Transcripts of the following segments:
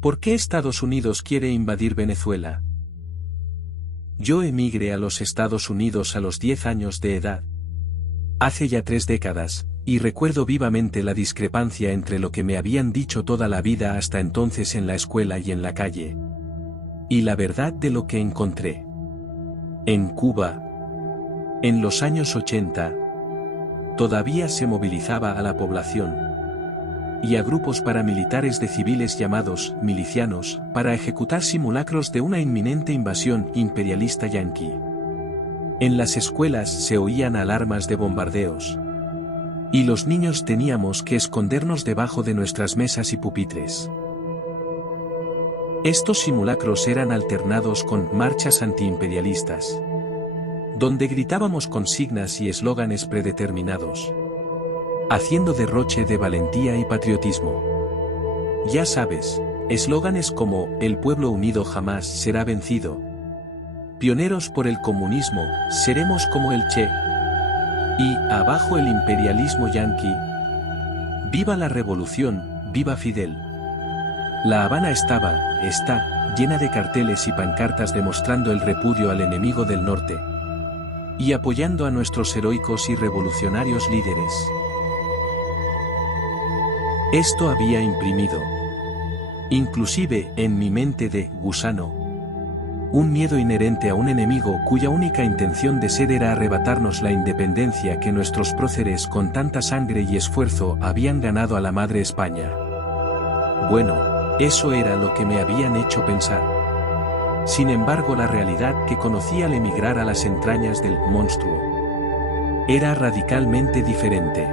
¿Por qué Estados Unidos quiere invadir Venezuela? Yo emigré a los Estados Unidos a los 10 años de edad. Hace ya 3 décadas, y recuerdo vivamente la discrepancia entre lo que me habían dicho toda la vida hasta entonces en la escuela y en la calle, y la verdad de lo que encontré. En Cuba, en los años 80, todavía se movilizaba a la población y a grupos paramilitares de civiles llamados milicianos para ejecutar simulacros de una inminente invasión imperialista yanqui. En las escuelas se oían alarmas de bombardeos, y los niños teníamos que escondernos debajo de nuestras mesas y pupitres. Estos simulacros eran alternados con marchas antiimperialistas, donde gritábamos consignas y eslóganes predeterminados, haciendo derroche de valentía y patriotismo. Ya sabes, eslóganes como "El pueblo unido jamás será vencido", "Pioneros por el comunismo, seremos como el Che", y "Abajo el imperialismo yanqui", "Viva la revolución, viva Fidel". La Habana está llena de carteles y pancartas demostrando el repudio al enemigo del norte y apoyando a nuestros heroicos y revolucionarios líderes. Esto había imprimido, inclusive en mi mente de gusano, un miedo inherente a un enemigo cuya única intención de ser era arrebatarnos la independencia que nuestros próceres con tanta sangre y esfuerzo habían ganado a la madre España. Bueno, eso era lo que me habían hecho pensar. Sin embargo, la realidad que conocí al emigrar a las entrañas del monstruo era radicalmente diferente.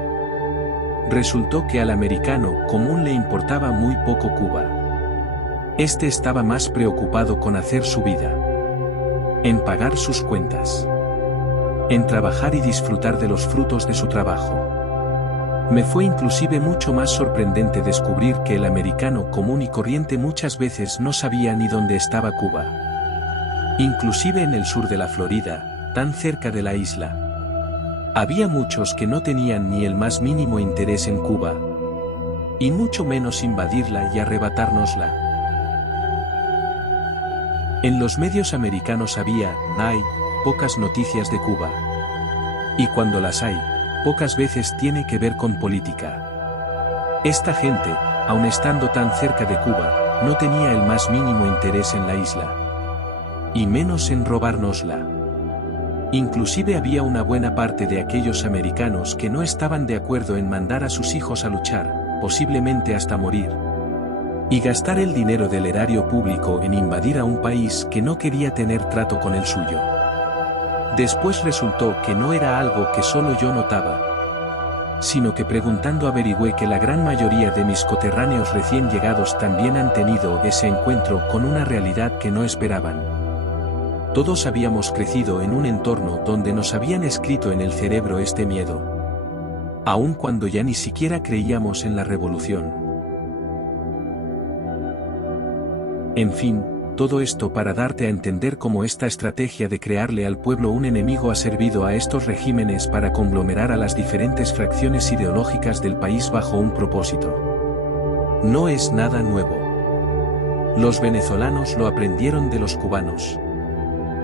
Resultó que al americano común le importaba muy poco Cuba. Este estaba más preocupado con hacer su vida, en pagar sus cuentas, en trabajar y disfrutar de los frutos de su trabajo. Me fue inclusive mucho más sorprendente descubrir que el americano común y corriente muchas veces no sabía ni dónde estaba Cuba. Inclusive en el sur de la Florida, tan cerca de la isla, había muchos que no tenían ni el más mínimo interés en Cuba, y mucho menos invadirla y arrebatárnosla. En los medios americanos hay pocas noticias de Cuba. Y cuando las hay, pocas veces tiene que ver con política. Esta gente, aun estando tan cerca de Cuba, no tenía el más mínimo interés en la isla, y menos en robárnosla. Inclusive había una buena parte de aquellos americanos que no estaban de acuerdo en mandar a sus hijos a luchar, posiblemente hasta morir, y gastar el dinero del erario público en invadir a un país que no quería tener trato con el suyo. Después resultó que no era algo que solo yo notaba, sino que preguntando averigüé que la gran mayoría de mis coterráneos recién llegados también han tenido ese encuentro con una realidad que no esperaban. Todos habíamos crecido en un entorno donde nos habían escrito en el cerebro este miedo, aun cuando ya ni siquiera creíamos en la revolución. En fin, todo esto para darte a entender cómo esta estrategia de crearle al pueblo un enemigo ha servido a estos regímenes para conglomerar a las diferentes fracciones ideológicas del país bajo un propósito. No es nada nuevo. Los venezolanos lo aprendieron de los cubanos,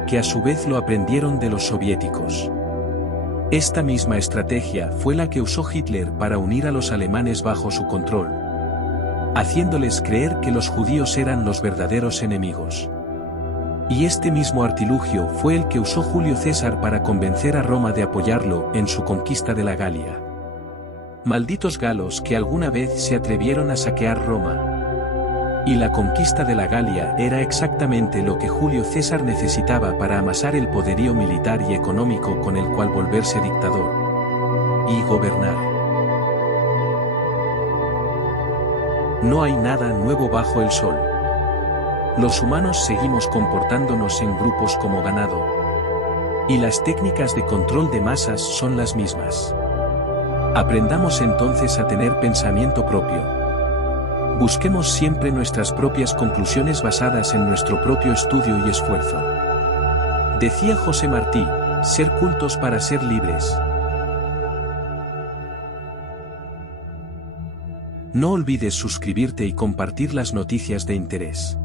que a su vez lo aprendieron de los soviéticos. Esta misma estrategia fue la que usó Hitler para unir a los alemanes bajo su control, haciéndoles creer que los judíos eran los verdaderos enemigos. Y este mismo artilugio fue el que usó Julio César para convencer a Roma de apoyarlo en su conquista de la Galia. Malditos galos que alguna vez se atrevieron a saquear Roma. Y la conquista de la Galia era exactamente lo que Julio César necesitaba para amasar el poderío militar y económico con el cual volverse dictador y gobernar. No hay nada nuevo bajo el sol. Los humanos seguimos comportándonos en grupos como ganado, y las técnicas de control de masas son las mismas. Aprendamos entonces a tener pensamiento propio. Busquemos siempre nuestras propias conclusiones basadas en nuestro propio estudio y esfuerzo. Decía José Martí, ser cultos para ser libres. No olvides suscribirte y compartir las noticias de interés.